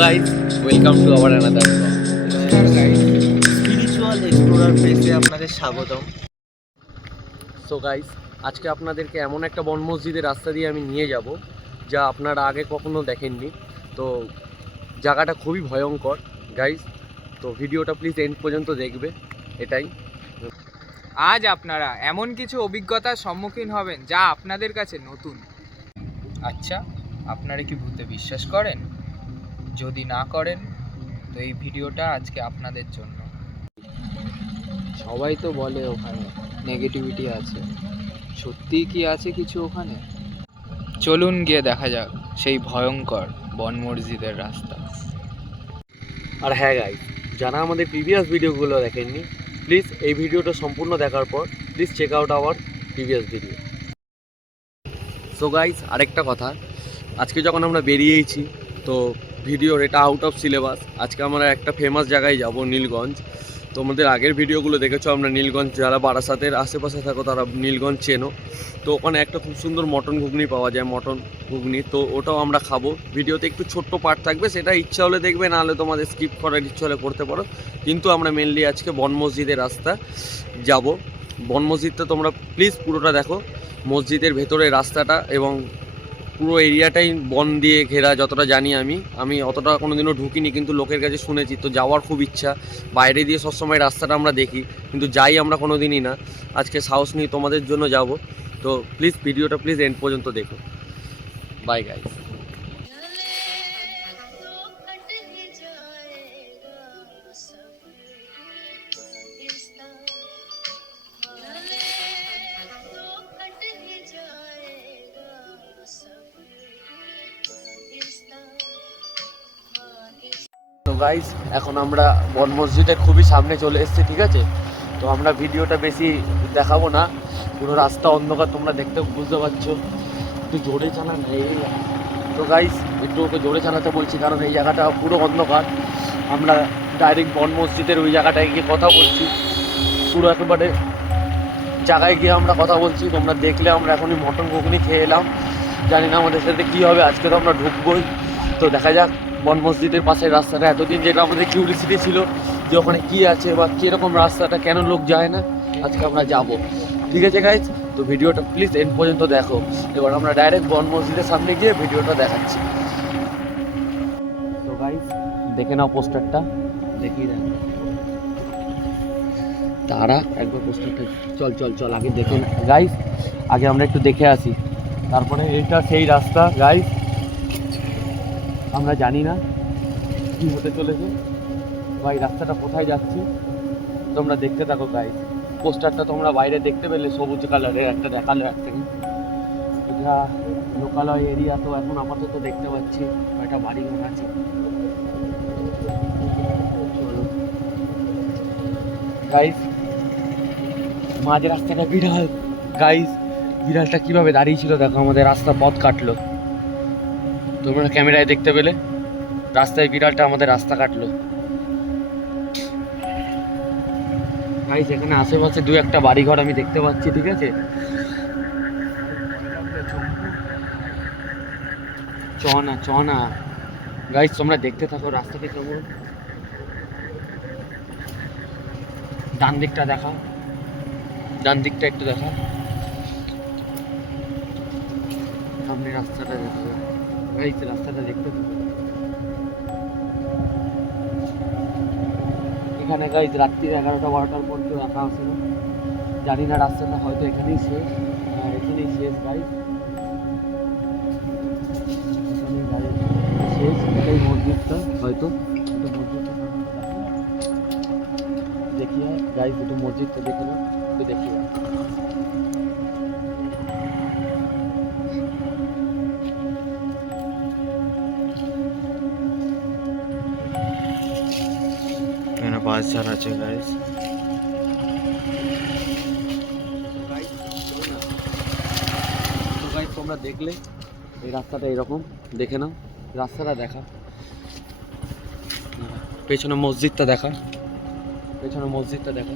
Guys welcome to our another spiritual explorer আপনাদের স্বাগতম। So guys আজকে আপনাদেরকে এমন একটা বন মসজিদের রাস্তা দিয়ে আমি নিয়ে যাব যা আপনারা আগে কখনো দেখেননি। তো জায়গাটা খুবই ভয়ঙ্কর গাইস তো ভিডিওটা প্লিজ এন্ড পর্যন্ত দেখবে এটাই। আজ আপনারা এমন কিছু অভিজ্ঞতার সম্মুখীন হবেন যা আপনাদের কাছে নতুন। আচ্ছা আপনারা কি ভূতে বিশ্বাস করেন? যদি না করেন তো এই ভিডিওটা আজকে আপনাদের জন্য। সবাই তো বলে ওখানে নেগেটিভিটি আছে। সত্যি কি আছে কিছু ওখানে? চলুন গিয়ে দেখা যাক সেই ভয়ঙ্কর বন মসজিদের রাস্তা। আর হ্যাঁ গাইস যারা আমাদের প্রিভিয়াস ভিডিওগুলো দেখেননি প্লিজ এই ভিডিওটা সম্পূর্ণ দেখার পর please check out our previous video so guys আরেকটা কথা। আজকে যখন আমরা বেরিয়েছি তো ভিডিওর, এটা আউট অফ সিলেবাস আজকে আমরা একটা ফেমাস জায়গায় যাব, নীলগঞ্জ। তোমাদের আগের ভিডিওগুলো দেখেছ, আমরা নীলগঞ্জ, যারা বারাসাতের আশেপাশে থাকো, তারা নীলগঞ্জ চেনো। তো ওখানে একটা খুব সুন্দর মটন ঘুগনি পাওয়া যায়, মটন ঘুগনি। তো ওটাও আমরা খাব। ভিডিওতে একটু ছোট্ট পার্ট থাকবে, সেটা ইচ্ছা হলে দেখবে নাহলে তোমাদের স্কিপ করার ইচ্ছা হলে করতে পারো। কিন্তু আমরা মেনলি আজকে বন মসজিদের রাস্তা যাব। বন মসজিদটা তোমরা প্লিজ পুরোটা দেখো। মসজিদের ভেতরে রাস্তাটা এবং পুরো এরিয়াটাই বন দিয়ে ঘেরা, যতটা জানি আমি। আমি অতটা কোনোদিনও ঢুকিনি, কিন্তু লোকের কাছে শুনেছি। তো যাওয়ার খুব ইচ্ছা। বাইরে দিয়ে সবসময় রাস্তাটা আমরা দেখি, কিন্তু যাই আমরা কোনো দিনই না। আজকে সাহস নিয়ে তোমাদের জন্য যাব। তো প্লিজ ভিডিওটা প্লিজ এন্ড পর্যন্ত দেখো। বাই গাইস গাইস এখন আমরা বন মসজিদের খুবই সামনে চলে এসেছি, ঠিক আছে? তো আমরা ভিডিওটা বেশি দেখাবো না। পুরো রাস্তা অন্ধকার, তোমরা দেখতে বুঝতে পারছ। একটু জোরে চালান, এই তো গাইস একটু ওকে জোরে চালাতে বলছি, কারণ এই জায়গাটা পুরো অন্ধকার। আমরা ডাইরেক্ট বন মসজিদের ওই জায়গাটায় গিয়ে কথা বলছি। পুরো একেবারে জায়গায় গিয়ে আমরা কথা বলছি। তোমরা দেখলে আমরা এখনই মটন ঘুগনি খেয়ে এলাম। জানি না আমাদের সাথে কী হবে, আজকে তো আমরা ঢুকবোই। তো দেখা যাক। বন মসজিদের পাশের রাস্তাটা। এতদিন যেটা আমাদের কিউরিসিটি ছিল যে ওখানে কী আছে বা কীরকম রাস্তাটা, কেন লোক যায় না, আজকে আমরা যাব। ঠিক আছে গাইজ তো ভিডিওটা প্লিজ এন্ড পর্যন্ত দেখো। এবার আমরা ডাইরেক্ট বন মসজিদের সামনে গিয়ে ভিডিওটা দেখাচ্ছি। তো গাইজ দেখে নাও পোস্টারটা দেখিয়ে দেখ। তারা, একবার পোস্টারটা চল চল চল, আগে দেখুন গাইজ আগে আমরা একটু দেখে আসি। তারপরে এটা সেই রাস্তা গাইজ আমরা জানি না কি হতে চলেছে বা এই রাস্তাটা কোথায় যাচ্ছে। তোমরা দেখতে থাকো গাইজ পোস্টারটা তোমরা বাইরে দেখতে পেলে, সবুজ কালারের একটা দেখাল এক থেকে এটা লোকালয় এরিয়া তো এখন আপাতত দেখতে পাচ্ছি, কয়টা বাড়ি ঘর আছে। গাইজ মাঝ রাস্তাটা বিড়াল। গাইজ বিড়ালটা কীভাবে দাঁড়িয়ে ছিল দেখো, আমাদের রাস্তা পথ কাটলো। তোমরা ক্যামেরায় দেখতে পেলে রাস্তায় বিড়ালটা আমাদের রাস্তা কাটলো। গাইজ এখানে আশেপাশে দু একটা বাড়িঘর আমি দেখতে পাচ্ছি, ঠিক আছে? চ না গাইজ তোমরা দেখতে থাকো রাস্তাটা কেমন। ডান দিকটা দেখা। ডান দিকটা একটু দেখা। সামনে রাস্তাটা দেখা যায় রাস্তাটা দেখতে এখানে গাইজ রাত্রির এগারোটা, বারোটার পর কেউ একা আসে না। জানি না রাস্তাটা হয়তো এখানেই শেষ। হ্যাঁ এখানেই শেষ গাইজ শেষ। মসজিদটা, হয়তো। এটা মসজিদটা দেখা গাইজ একটু মসজিদটা দেখে দেখি বাস আছে গাইস তোমরা দেখলে এই রাস্তাটা এরকম। দেখে নাও, রাস্তাটা দেখা। পেছনে মসজিদটা দেখা। পেছনে মসজিদটা দেখা।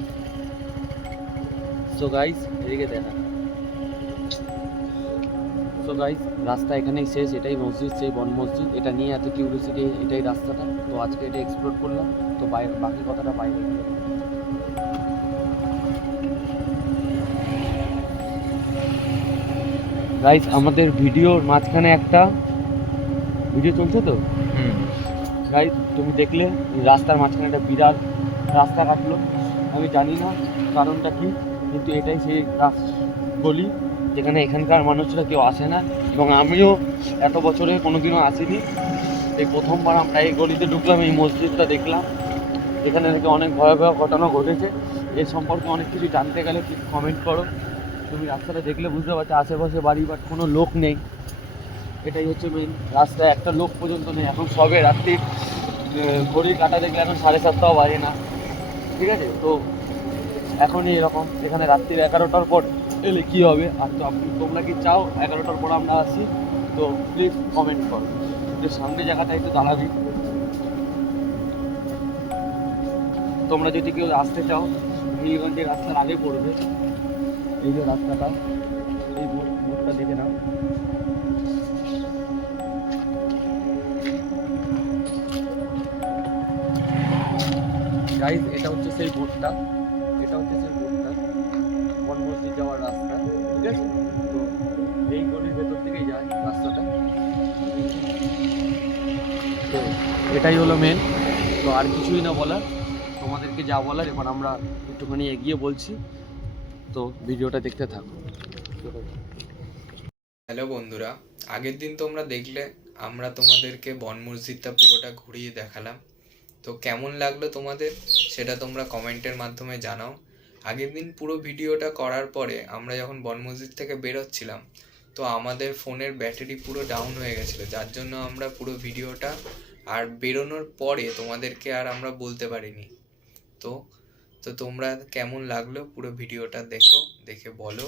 সো গাইজ এদিকে দেখা। সো গাইজ রাস্তা এখানেই শেষ, এটাই মসজিদ, সেই বন মসজিদ। এটা নিয়ে এত কিউরিয়াসিটি এটাই রাস্তাটা। তো আজকে এটা এক্সপ্লোর করলাম। তো বাইরে বাকি কথাটা বাইরে। গাইজ আমাদের ভিডিওর মাঝখানে একটা ভিডিও চলছে তো? গাইজ তুমি দেখলে রাস্তার মাঝখানে একটা বিরাট রাস্তা কাটলো। আমি জানি না কারণটা কি কিন্তু এটাই সেই গলি যেখানে এখানকার মানুষরা কেউ আসে না। এবং আমিও এত বছরে কোনোদিনও আসিনি। এই প্রথমবার আমরা এই গলিতে ঢুকলাম এই মসজিদটা দেখলাম। এখানে নাকি অনেক ভয়াবহ ঘটনা ঘটেছে। এর সম্পর্কে অনেক কিছু জানতে গেলে প্লিজ কমেন্ট করো। তুমি রাস্তাটা দেখলে বুঝতে পারছ, আশেপাশে বাড়ি বাট কোনো লোক নেই। এটাই হচ্ছে মেন রাস্তায় একটা লোক পর্যন্ত নেই। এখন সবে রাত্রি ঘড়ির কাটা দেখলে এখন সাড়ে সাতটাও বাজে না। ঠিক আছে? তো এখনই এরকম। এখানে রাত্রির এগারোটার পর এলে কী হবে? আর তো আপনি, তোমরা কি চাও? এগারোটার পর আমরা আসি। তো প্লিজ কমেন্ট করো। যে সামনে জায়গাটা একটু দাঁড়াবি। তোমরা যদি কেউ আসতে চাও, নীলগঞ্জের রাস্তার আগে পড়বে। এই যে রাস্তাটা, এই বোর্ড- বোর্ডটা দেখে নাও। গাইজ এটা হচ্ছে সেই বোর্ডটা। এটা হচ্ছে সেই বোর্ডটা। বন মসজিদ যাওয়ার রাস্তা, ঠিক আছে? তো এই গলির ভেতর থেকেই যায় রাস্তাটা। তো এটাই হলো মেন তো আর কিছুই না বলার। তোমাদেরকে যা বলার, এবার আমরা একটুখানি এগিয়ে বলছি। তো ভিডিওটা দেখতে থাকো। হ্যালো বন্ধুরা, আগের দিন তোমরা দেখলে আমরা তোমাদেরকে বন মসজিদটা পুরোটা ঘুরিয়ে দেখালাম। তো কেমন লাগল তোমাদের, সেটা তোমরা কমেন্টের মাধ্যমে জানাও। আগের দিন পুরো ভিডিওটা করার পরে আমরা যখন বন মসজিদ থেকে বেরোচ্ছিলাম, তো আমাদের ফোনের ব্যাটারি পুরো ডাউন হয়ে গেছিল, যার জন্য আমরা পুরো ভিডিওটা আর বেরোনোর পরে তোমাদেরকে আর আমরা বলতে পারিনি। তো তো তোমরা কেমন লাগল পুরো ভিডিওটা দেখো দেখে বলো।